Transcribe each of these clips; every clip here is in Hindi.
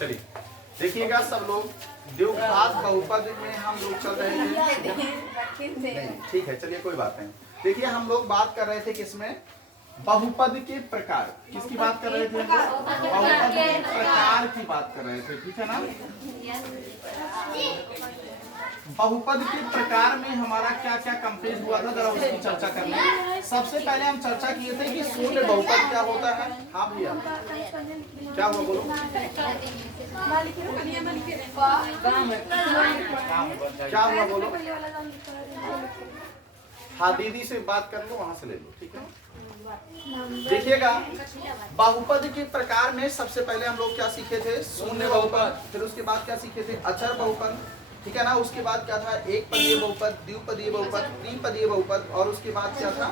चलिए देखिएगा सब लोग, द्विघात बहुपद में हम लोग चल रहे थे। नहीं ठीक है, चलिए कोई बात नहीं। देखिए हम लोग बात कर रहे थे किसमें, बहुपद के प्रकार। किसकी बात कर रहे थे? बहुपद के प्रकार की बात कर रहे थे, ठीक है ना। बहुपद के प्रकार में हमारा क्या क्या कंप्लीट हुआ था, जरा उसकी चर्चा कर लें। सबसे पहले हम चर्चा किए थे कि शून्य बहुपद क्या होता है। हाँ भैया क्या हुआ बोलो। क्या हुआ बोलो। हाँ दीदी से बात कर लो, वहां से ले लो, ठीक है। देखिएगा बहुपद के प्रकार में सबसे पहले हम लोग क्या सीखे थे, शून्य बहुपद। फिर उसके बाद क्या सीखे थे, अचर बहुपद, ठीक है ना। उसके बाद क्या था, एक पदीय बहुपद, द्विपदीय बहुपद, त्रिपदीय बहुपद, और उसके बाद क्या था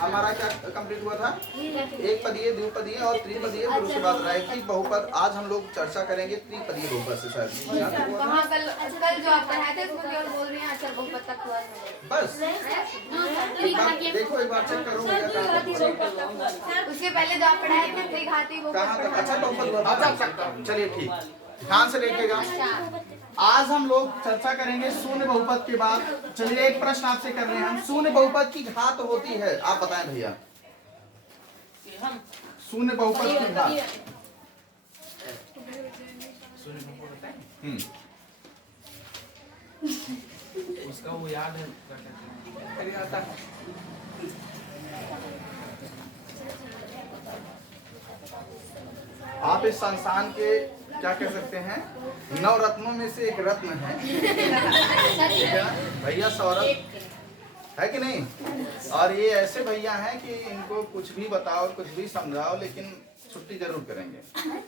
हमारा, क्या कंप्लीट हुआ था, एक पदीय, द्विपदीय और त्रिपदीय। फिर उसके बाद रैखिक बहुपद। आज हम लोग चर्चा करेंगे त्रिपदीय बहुपद से शायद। कल जो आप पढ़ाए थे उसमें केवल बोल रहे हैं अचर बहुपद तक हुआ है। बस देखो एक बार चेक करो उसके पहले जो आप पढ़ाए थे त्रिघाती बहुपद कहाँ तक अचर बहुपद। चलिए ठीक, ध्यान से देखिएगा। आज हम लोग चर्चा करेंगे शून्य बहुपद के बाद। चलिए एक प्रश्न आपसे कर रहे हैं हम, शून्य बहुपद की घात होती है, आप बताएं भैया। शून्य बहुपद की घात उसका वो याद है। आप इस संस्थान के क्या कह सकते हैं, नवरत्नों में से एक रत्न है, ठीक है भैया सौरभ, है कि नहीं। और ये ऐसे भैया हैं कि इनको कुछ भी बताओ, कुछ भी समझाओ, लेकिन छुट्टी जरूर करेंगे।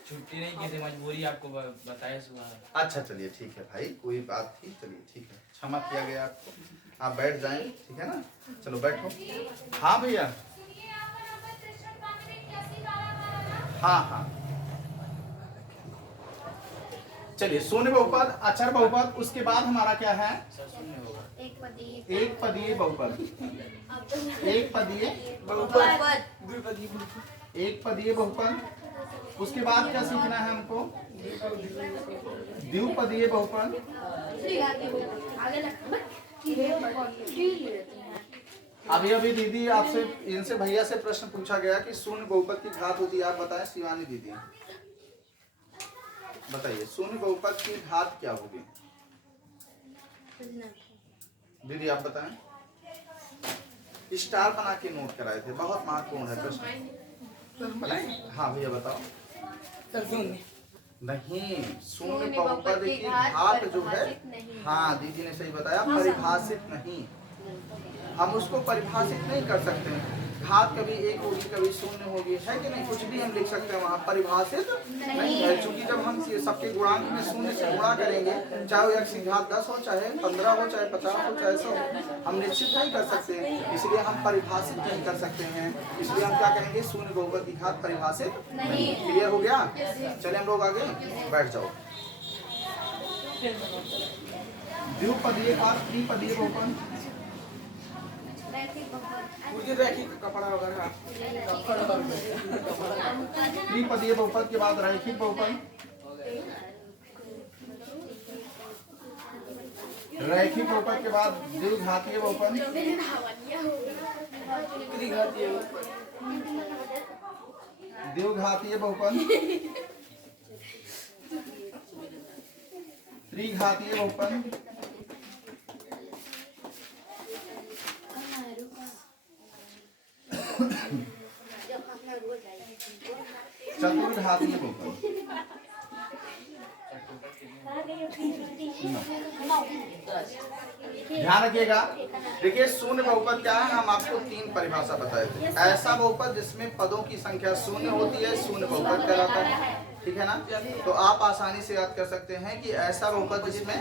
छुट्टी नहीं की थी, मजबूरी आपको बताया सुबह। अच्छा चलिए ठीक है भाई, कोई बात थी, चलिए ठीक है, क्षमा किया गया आपको। आप बैठ जाएं, ठीक है ना, चलो बैठो। हाँ भैया, हाँ हाँ चलिए शून्य बहुपद, अचर बहुपद, उसके बाद हमारा क्या है, एक पदीय बहुपद, एक पदीय बहुपद, एक पदीय बहुपद। उसके बाद क्या सीखना है हमको, द्विपदीय बहुपद। अभी अभी दीदी आपसे, इनसे भैया से प्रश्न पूछा गया कि शून्य बहुपद की घात होती है, आप बताएं। शिवानी दीदी बताइए, शून्य बहुपद की घात क्या होगी। दीदी आप बताएं। स्टार बना के नोट कराए थे, बहुत महत्वपूर्ण है प्रश्न। हाँ भैया बताओ। नहीं, शून्य बहुपद की घात जो है, हाँ दीदी ने सही बताया, परिभाषित नहीं, हम उसको परिभाषित नहीं कर सकते। घात कभी एक होगी, कभी शून्य होगी, है कि नहीं, कुछ भी हम लिख सकते हैं, वहाँ परिभाषित नहीं है। क्योंकि जब हम सबके गुणांक में शून्य से गुणा करेंगे, चाहे वो x की घात 10 हो, चाहे 15 हो, चाहे 50 हो, चाहे 100 हो, हम निश्चित नहीं कर सकते, इसलिए हम परिभाषित नहीं कर सकते हैं। इसलिए हम क्या कहेंगे, शून्य बहुपद की घात परिभाषित नहीं। क्लियर हो गया। चले हम लोग आगे, बैठ जाओ। द्विपदीय और त्रिपदीय बहुपद, कपड़ा वगैरह, त्रिपदीय बहुपद के बाद रैखिक बहुपद, रैखिक बहुपद के बाद द्विघातीय बहुपद, द्विघातीय बहुपद, त्रिघातीय बहुपद, चतुर्घातीय बहुपद। ध्यान रखिएगा। देखिए शून्य बहुपद क्या है, हम आपको 3 परिभाषा बताए थे। ऐसा बहुपद जिसमें पदों की संख्या शून्य होती है, शून्य बहुपद कहलाता है, ठीक है ना। तो आप आसानी से याद कर सकते हैं कि ऐसा बहुपद जिसमें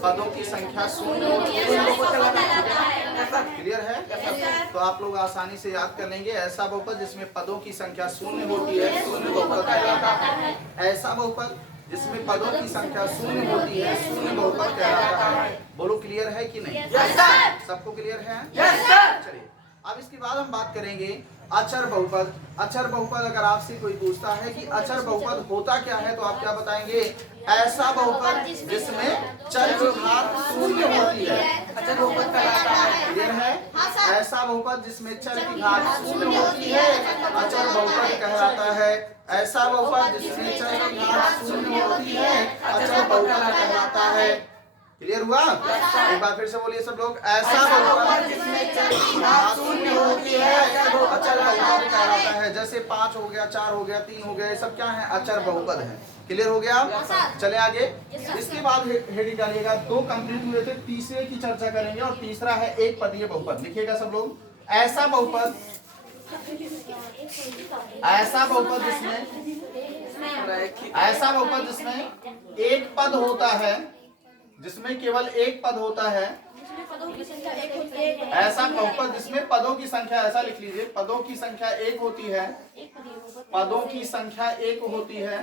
पदों की संख्या शून्य होती है, क्लियर है। तो आप लोग आसानी से याद कर लेंगे, ऐसा बहुपद जिसमें पदों की संख्या शून्य होती है, शून्य बहुपद कहलाता है। ऐसा बहुपद जिसमें पदों की संख्या शून्य होती है, शून्य बहुपद कहलाता है। बोलो क्लियर है कि नहीं? सबको क्लियर है? चलिए अब इसके बाद हम बात करेंगे अचर बहुपद। अचर बहुपद अगर आपसे कोई पूछता है कि अचर बहुपद होता क्या है तो आप क्या बताएंगे? ऐसा बहुपद जिसमें चर की घात शून्य होती है, अचर बहुपद कहलाता है। क्लियर है? ऐसा बहुपद जिसमें चर की घात शून्य होती है अचर बहुपद कहलाता है। ऐसा बहुपद जिसमें चर की घात शून्य होती है अचर बहुपद कहलाता है। क्लियर हुआ? एक बार फिर से बोलिए सब लोग। ऐसा बहुपद जिसमें चर की घात शून्य होती है अचर बहुपद कहलाता है। जैसे 5 हो गया, 4 हो गया, 3 हो गया, ये सब क्या है? अचर बहुपद है। क्लियर हो गया? चले आगे। इसके बाद हेडिंग डालिएगा। 2 कंप्लीट हुए थे, तीसरे की चर्चा करेंगे और तीसरा है एक पदीय बहुपद। लिखिएगा सब लोग। ऐसा बहुपद, ऐसा बहुपद जिसमें एक पद होता है, जिसमें केवल एक पद होता है। ऐसा बहुपद जिसमें पदों की संख्या, ऐसा लिख लीजिए, पदों की संख्या एक होती है, पदों की संख्या एक होती है,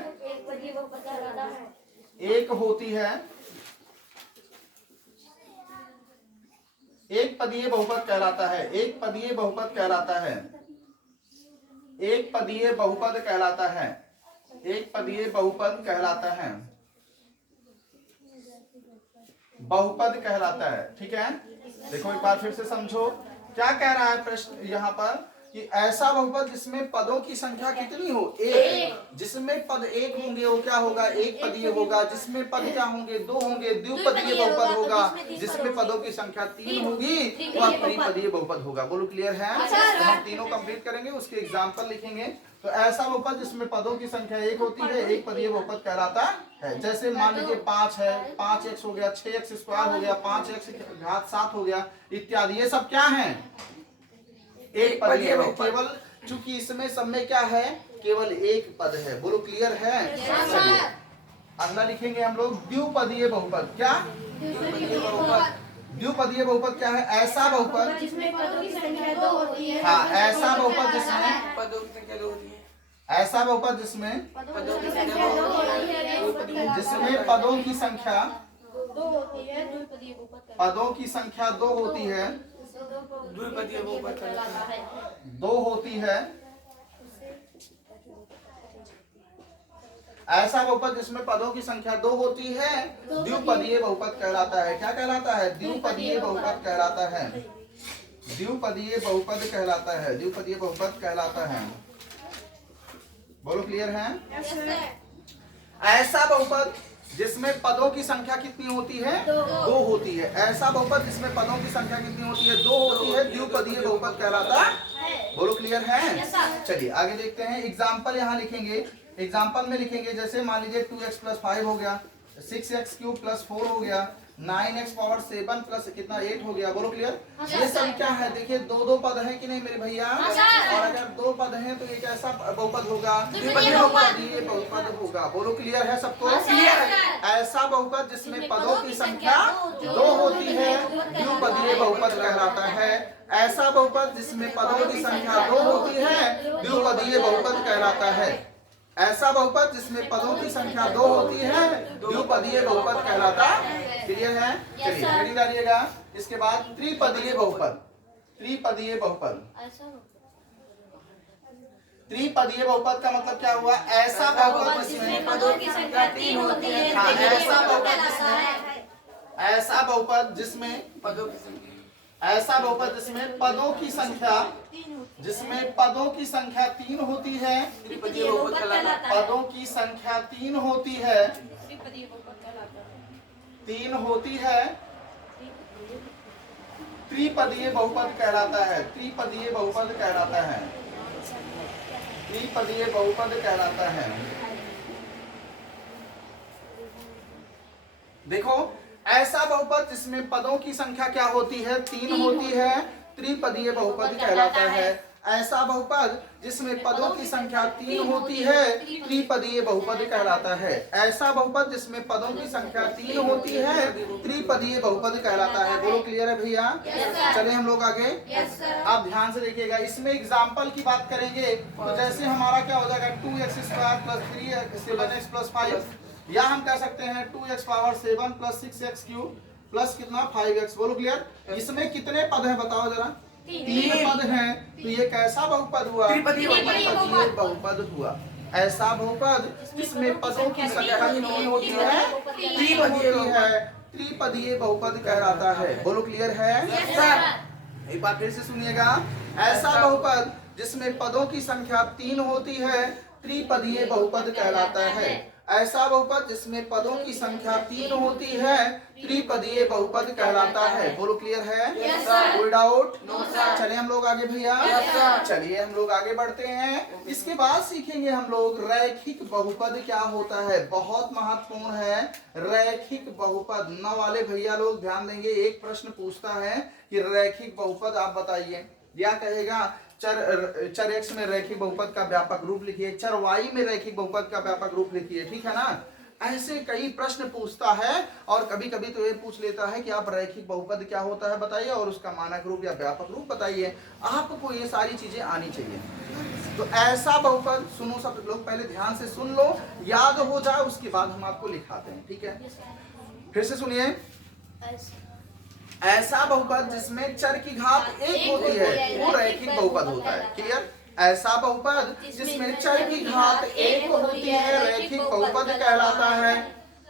एक होती है, एक पदीय बहुपद कहलाता है। एक पदीय बहुपद कहलाता है। एक पदीय बहुपद कहलाता है। एक पदीय बहुपद कहलाता है, बहुपद कहलाता है। ठीक है? देखो एक बार फिर से समझो क्या कह रहा है प्रश्न यहाँ पर कि ऐसा बहुपद जिसमें पदों की संख्या कितनी हो? एक। जिसमें पद एक होंगे वो क्या होगा? एक पदीय होगा। जिसमें पद क्या होंगे? 2 होंगे, द्विपदीय बहुपद होगा। जिसमें पदों की संख्या 3 होगी वह त्रिपदीय बहुपद होगा। बोलो क्लियर है? तो हम तीनों कंप्लीट करेंगे, उसके एग्जाम्पल लिखेंगे। तो ऐसा बहुपद जिसमें पदों की संख्या एक होती है एक पदीय बहुपद कहलाता है। जैसे मान लीजिए 5 है, 5x हो गया, 6x स्क्वायर हो गया, 5x घात 7 हो गया इत्यादि। ये सब क्या है? एक पदीय है। केवल चूंकि इसमें सब में क्या है? केवल एक पद है। बोलो क्लियर है? चलिए अगला लिखेंगे हम लोग द्विपदीय बहुपद। क्या? द्विपदीय बहुपद क्या है? ऐसा बहुपद जिसमें पदों की संख्या 2 होती है। हाँ, ऐसा बहुपद जिसमें पदों की संख्या 2 होती है। ऐसा बहुपद जिसमें पदों की संख्या 2 होती है। जिसमें पदों की संख्या 2 होती है, द्विपदीय बहुपद पदों की संख्या 2 होती है, द्विपदीय बहुपद कहलाता है। 2 होती है। ऐसा बहुपद जिसमें पदों की संख्या 2 होती है द्विपदीय बहुपद कहलाता है। क्या कहलाता है? द्विपदीय बहुपद कहलाता है। द्विपदीय बहुपद कहलाता है। द्विपदीय बहुपद कहलाता है। बोलो क्लियर है? ऐसा बहुपद जिसमें पदों की संख्या कितनी होती है? 2 होती है। ऐसा बहुपद जिसमें पदों की संख्या कितनी होती है? 2 होती है, द्विपदीय बहुपद कहलाता है। बोलो क्लियर है? चलिए आगे देखते हैं। एग्जाम्पल यहाँ लिखेंगे। एग्जाम्पल में लिखेंगे जैसे मान लीजिए 2x + 5 हो गया, 6x³ + 4 हो गया, 9x पावर 7 प्लस कितना 8 हो गया। बोलो क्लियर? ये सब क्या है? देखिए 2 पद है कि नहीं मेरे भैया? और अगर 2 पद हैं तो एक ऐसा बहुपद होगा द्विपदीय बहुपद होगा। बोलो क्लियर है सबको? ऐसा बहुपद जिसमें पदों की संख्या 2 होती है द्विपदीय बहुपद कहलाता है। ऐसा बहुपद जिसमें पदों की संख्या 2 होती है द्विपदीय बहुपद कहलाता है। ऐसा बहुपद जिसमें पदों की संख्या 2 होती है द्विपदीय बहुपद कहलाता है। क्लियर है? चलिए हेडिंग डालिएगा। इसके बाद त्रिपदीय बहुपद। त्रिपदीय बहुपद। त्रिपदीय बहुपद का मतलब क्या हुआ? ऐसा बहुपद जिसमें पदों की संख्या 3 होती है। ऐसा बहुपद जिसमें पदों की संख्या ऐसा बहुपद जिसमें पदों की संख्या 3 होती है। त्रिपदीय बहुपद कहलाता है। पदों की संख्या 3 होती है, 3 होती है, त्रिपदीय बहुपद कहलाता है। त्रिपदीय बहुपद कहलाता है। त्रिपदीय बहुपद कहलाता है। देखो ऐसा बहुपद जिसमें पदों की संख्या क्या होती है? 3 होती है, त्रिपदीय बहुपद कहलाता है। ऐसा बहुपद जिसमें पदों की संख्या 3 होती है त्रिपदीय बहुपद कहलाता है। ऐसा बहुपद जिसमें पदों की संख्या 3 होती है त्रिपदीय बहुपद कहलाता है। बोलो क्लियर है भैया? चले हम लोग आगे। आप ध्यान से देखिएगा। इसमें एग्जाम्पल की बात करेंगे तो जैसे हमारा क्या हो जाएगा 2x² + 3 7x + 5, या हम कह सकते हैं 2x पावर 7 + 6x³ प्लस कितना 5x। बोलो क्लियर? इसमें कितने पद हैं बताओ जरा? तीन पद हैं, तो ये कैसा बहुपद हुआ? त्रिपदीय त्रिपदीय बहुपद हुआ। ऐसा बहुपद जिसमें पदों की संख्या तीन होती है, त्रिपदीय है, त्रिपदीय बहुपद कहलाता है। बोलो क्लियर है? एक बार फिर से सुनिएगा। ऐसा बहुपद जिसमें पदों की संख्या 3 होती है, त्रिपदीय बहुपद कहलाता है। ऐसा बहुपद जिसमें पदों की संख्या 3 होती है, त्रिपदीय बहुपद कहलाता है। बोलो क्लियर है? कोई डाउट? चलिए हम लोग आगे भैया, चलिए हम लोग आगे बढ़ते हैं। इसके बाद सीखेंगे हम लोग रैखिक बहुपद क्या होता है। बहुत महत्वपूर्ण है रैखिक बहुपद। न वाले भैया लोग ध्यान देंगे। एक प्रश्न पूछता है कि रैखिक बहुपद आप बताइए, या कहेगा चर x में रैखिक बहुपद का व्यापक रूप लिखिए, चर y में रैखिक बहुपद का व्यापक रूप लिखिए। ठीक है ना? ऐसे कई प्रश्न पूछता है, और कभी कभी तो ये पूछ लेता है कि आप रैखिक बहुपद क्या होता है बताइए, और उसका मानक रूप या व्यापक रूप बताइए। आपको ये सारी चीजें आनी चाहिए। तो ऐसा बहुपद, सुनो सब लोग, पहले ध्यान से सुन लो, याद हो जाए, उसके बाद हम आपको लिखाते हैं। ठीक है? फिर से सुनिए। ऐसा बहुपद जिसमें चर की घात 1 होती है, वो रैखिक बहुपद होता है। क्लियर? ऐसा बहुपद जिसमें चर की घात 1 होती है, रैखिक बहुपद कहलाता है।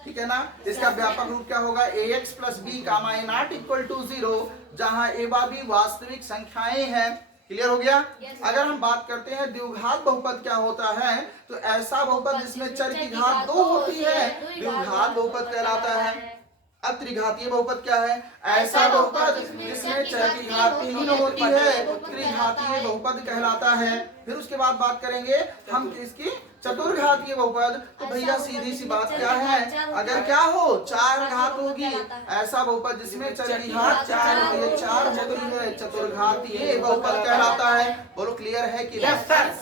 ठीक है ना? इसका व्यापक रूप क्या होगा? ax plus B comma a not equal to 0, जहां a व b वास्तविक संख्याएं हैं। क्लियर हो गया? अगर हम बात करते हैं द्विघात बहुपद क्या होता है, तो ऐसा बहुपद जिसमें चर की घात 2 होती है, द्विघात बहुपद कहलाता है। अब त्रिघातीय बहुपद क्या है? ऐसा बहुपद जिसमें चर की घात 3 होती है, त्रिघातीय बहुपद कहलाता है। फिर उसके बाद बात करेंगे हम इसकी चतुर्घातीय बहुपद। तो भैया सीधी सी बात क्या है, अगर क्या हो 4 घात होगी, ऐसा बहुपद जिसमें चर की घात 4 होती है, 4 होती है, चतुर्घातीय बहुपद कहलाता है। बोलो क्लियर है कि नहीं?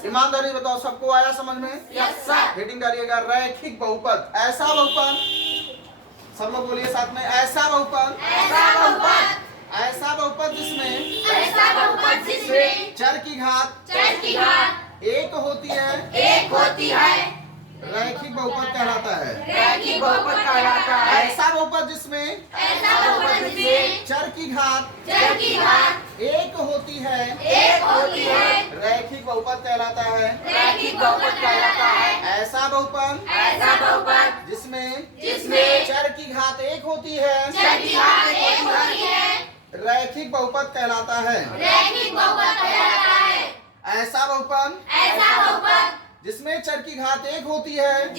ईमानदारी बताओ, सबको आया समझ में? हेडिंग डालिएगा रैखिक बहुपद। ऐसा बहुपद, सब लोग बोलिए साथ में, ऐसा बहुपद, ऐसा बहुपद जिसमें चर की घात 1 होती है, रैखिक बहुपद कहलाता है। ऐसा बहुपद जिसमें चर की घात 1 होती है, रैखिक बहुपद कहलाता है। ऐसा बहुपद जिसमें चर की घात 1 होती है, रैखिक बहुपद कहलाता है। ऐसा बहुपद जिसमें चर की घात 1 होती है,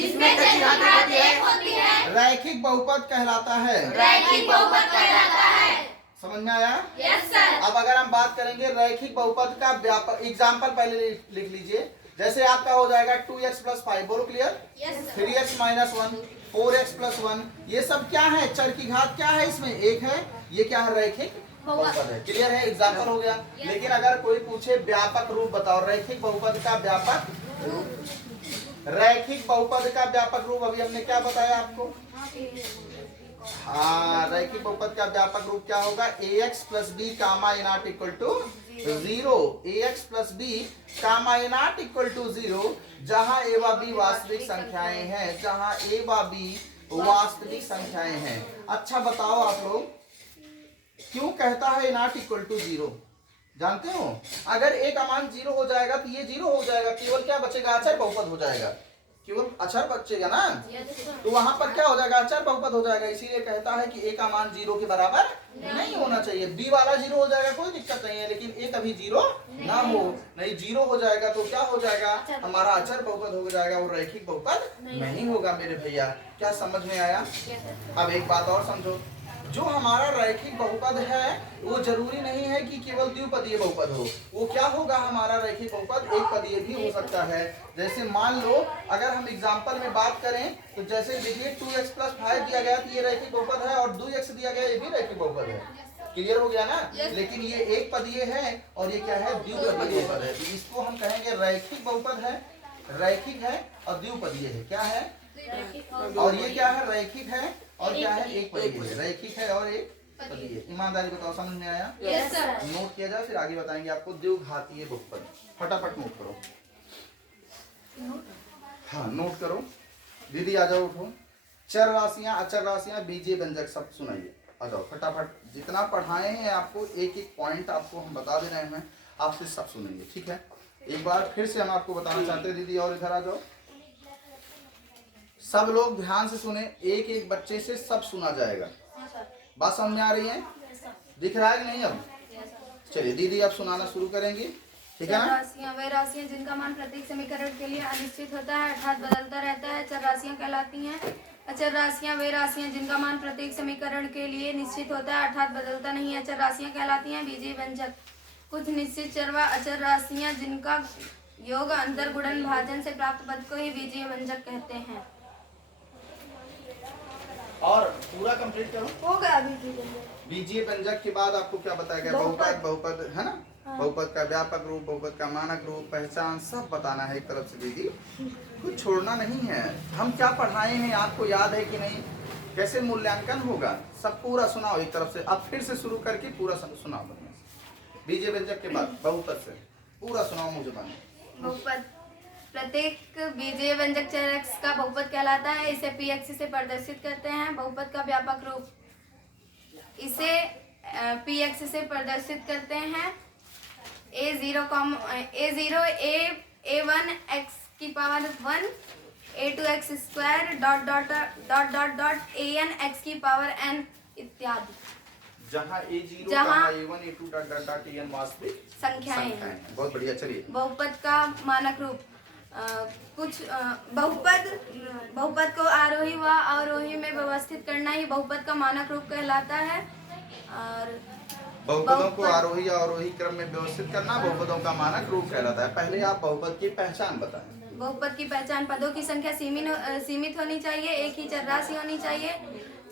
रैखिक बहुपद कहलाता है। समझ में आया? अब अगर हम बात करेंगे रैखिक बहुपद का व्यापक एग्जाम्पल, पहले लिख लीजिए। जैसे आपका हो जाएगा 2x प्लस 5, बोलो clear? 3x minus 1, 4x plus 1, ये सब क्या है? चर की घात क्या है? इसमें 1 है। ये क्या है? रैखिक बहुपद है। क्लियर है? एग्जाम्पल हो गया। लेकिन अगर कोई पूछे व्यापक रूप बताओ, रैखिक बहुपद का व्यापक रूप। रैखिक बहुपद का व्यापक रूप अभी हमने क्या बताया आपको? हाँ, रैखिक बहुपद का व्यापक रूप क्या होगा? ax plus B comma a not equal to 0, ax plus B comma a not equal to 0, जहां a व b वास्तविक संख्याएं हैं, जहां a व b वास्तविक संख्याएं हैं। अच्छा बताओ आप लोग, क्यों कहता है नॉट इक्वल टू 0? जानते हो? अगर a का मान 0 हो जाएगा तो ये 0 हो जाएगा, केवल क्या बचेगा? अचर बहुपद हो जाएगा, केवल अचर बचेगा ना, तो वहां पर क्या हो जाएगा? अचर बहुपद हो जाएगा। इसीलिए कहता है कि a का मान 0 के बराबर नहीं होना चाहिए। b वाला 0 हो जाएगा, कोई दिक्कत नहीं है, लेकिन a कभी 0 ना हो। नहीं 0 हो जाएगा तो क्या हो जाएगा? हमारा अचर बहुपद हो जाएगा, और रैखिक बहुपद नहीं होगा मेरे भैया। क्या समझ में आया? अब एक बात और समझो, जो हमारा रैखिक बहुपद है वो जरूरी नहीं है कि केवल द्विपदीय बहुपद हो। वो क्या होगा? हमारा रैखिक बहुपद एक पदीय भी हो सकता है। जैसे मान लो अगर हम एग्जांपल में बात करें तो जैसे देखिए 2x प्लस 5 दिया गया तो ये रैखिक बहुपद है, और 2x दिया गया ये भी रैखिक बहुपद है। क्लियर हो गया ना? लेकिन ये एक पदीय है और ये क्या है? द्विपदीय बहुपद है। तो इसको हम कहेंगे रैखिक बहुपद है, रैखिक है और द्विपदीय है। क्या है? और ये क्या है? रैखिक है और क्या है? एक पदीय है। रैखिक है और एक पदीय। ईमानदारी बताओ, समझ में आया? Yes sir. नोट किया जाए, फिर आगे बताएंगे आपको द्विघातीय बहुपद। फटाफट नोट करो। हाँ नोट करो। दीदी आ जाओ, उठो। चर राशियां, अचर राशियां, बीजीय व्यंजक शब्द सुनाइए। आ जाओ फटाफट। जितना पढ़ाए हैं आपको एक एक पॉइंट आपको हम बता दे रहे हैं, आपसे सब सुनेंगे, ठीक है। एक बार फिर से हम आपको बताना चाहते हैं दीदी, और इधर आ जाओ, सब लोग ध्यान से सुने, एक एक बच्चे से सब सुना जाएगा। बात समझ में आ रही है? दिख रहा है कि नहीं? अब चलिए दीदी अब सुनाना शुरू करेंगी, ठीक है ना? राशियां वे राशियां जिनका मान प्रत्येक समीकरण के लिए अनिश्चित होता है अर्थात बदलता रहता है, चर राशियां कहलाती हैं। अचर राशियां वे राशियां जिनका मान प्रत्येक समीकरण के लिए निश्चित होता है अर्थात बदलता नहीं है, अचर राशियां कहलाती हैं। बीजीय व्यंजक कुछ निश्चित चर व अचर राशियां जिनका योग अंतर गुणन भाजन से प्राप्त पद को ही बीजीय व्यंजक कहते हैं। और पूरा कंप्लीट करो। हो गया बीजीय व्यंजक। बीजीय व्यंजक के बाद आपको क्या बताया गया? बहुपद, बहुपद है ना? बहुपद का व्यापक रूप, बहुपद का मानक रूप, पहचान, सब बताना है एक तरफ से दीदी, कुछ छोड़ना नहीं है। हम क्या पढ़ाए हैं आपको याद है कि नहीं? कैसे मूल्यांकन होगा, सब पूरा सुनाओ एक तरफ से। अब फिर से शुरू करके पूरा सुनाओ। बीजीय व्यंजक के बाद बहुपद से पूरा सुनाओ मुझे। बहुपद प्रत्येक बीजीय व्यंजक चर x का बहुपद कहलाता है, इसे px से प्रदर्शित करते हैं। बहुपद का व्यापक रूप इसे px से प्रदर्शित करते हैं। a0 a1 x की power 1 a2 x square dot dot dot dot dot an x की पावर n इत्यादि। जहाँ a0 जहाँ a1 a2 dot dot dot an वास्तविक संख्याएं हैं। बहुत बढ़िया। चलिए बहुपद का मानक रूप बहुपद को आरोही व अवरोही में व्यवस्थित करना ही बहुपद का मानक रूप कहलाता है। और बहुपदों को आरोही या अवरोही क्रम में व्यवस्थित करना बहुपदों का मानक रूप कहलाता है। पहले आप बहुपद की पहचान बताएं। बहुपद की पहचान पदों की संख्या सीमित होनी चाहिए, एक ही चर राशि होनी चाहिए,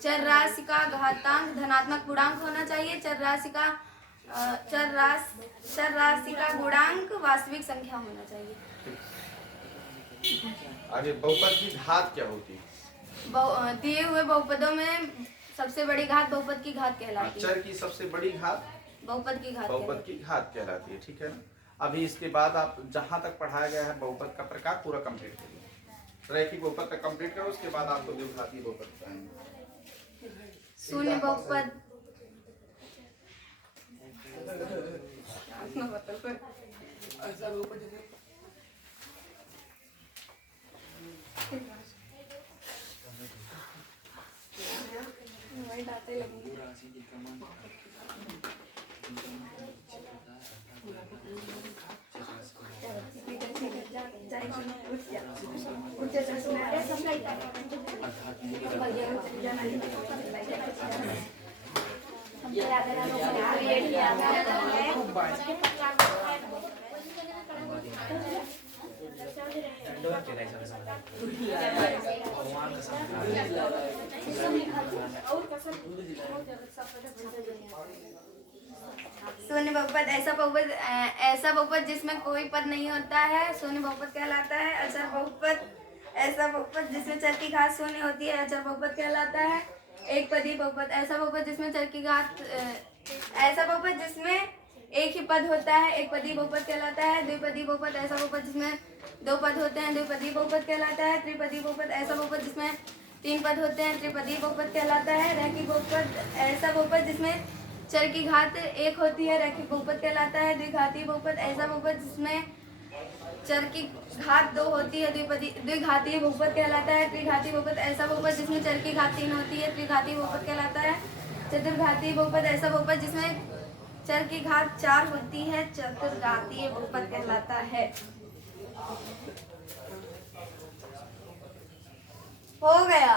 चर राशि का घातांक धनात्मक पूर्णांक होना चाहिए, चर राशि का गुणांक वास्तविक संख्या होना चाहिए। आगे बहुपद की घात क्या होती है? दिए हुए बहुपदों में सबसे बड़ी घात बहुपद की घात कहलाती है। चर की सबसे बड़ी घात बहुपद की घात बहुपद की घात कहलाती है, ठीक है ना? अभी इसके बाद आप जहां तक पढ़ाया गया है बहुपद का प्रकार पूरा कंप्लीट करिए। रैखिक बहुपद तक कंप्लीट करो, उसके बाद आपको द्विघाती बहुपद बताएंगे। शून्य बहुपद शून्य बहुपद ऐसा बहुपद जिसमें कोई पद नहीं होता है, शून्य बहुपद कहलाता है। अचर बहुपद ऐसा बहुपद जिसमें चर की घात शून्य होती है, अचर बहुपद कहलाता है। एक पदी बहुपद ऐसा बहुपद जिसमें चर की घात ऐसा बहुपद जिसमें एक ही पद होता है, एक पदी बहुपद कहलाता है। द्विपदी बहुपद ऐसा बहुपद जिसमें दो पद होते हैं, द्विपदी बहुपद कहलाता है। त्रिपदी बहुपद ऐसा बहुपद जिसमें तीन पद होते हैं, त्रिपदी बहुपद कहलाता है। रैखिक बहुपद ऐसा बहुपद जिसमें चर की घात एक होती है, रैखिक बहुपद कहलाता है। द्विघाती बहुपद ऐसा बहुपद जिसमें चर की घात दो होती है, द्विघाती बहुपद कहलाता है। त्रिघाती बहुपद ऐसा बहुपद जिसमें चर की घात तीन होती है, त्रिघाती बहुपद कहलाता है। चतुर्घाती बहुपद ऐसा बहुपद जिसमें चर की घात चार होती है, चतुर्घातीय बहुपद कहलाता है। हो गया।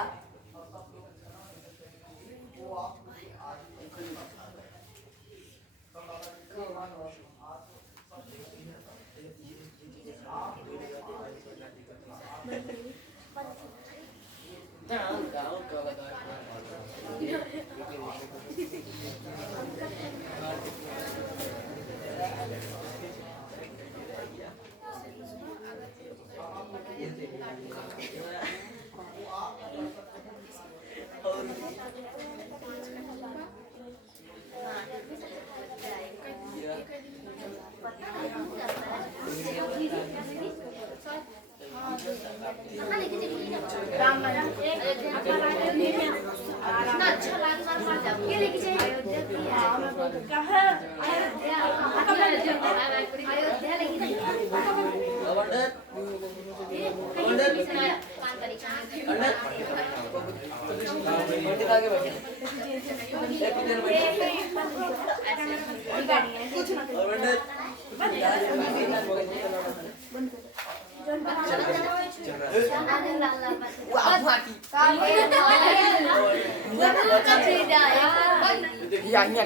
Kamu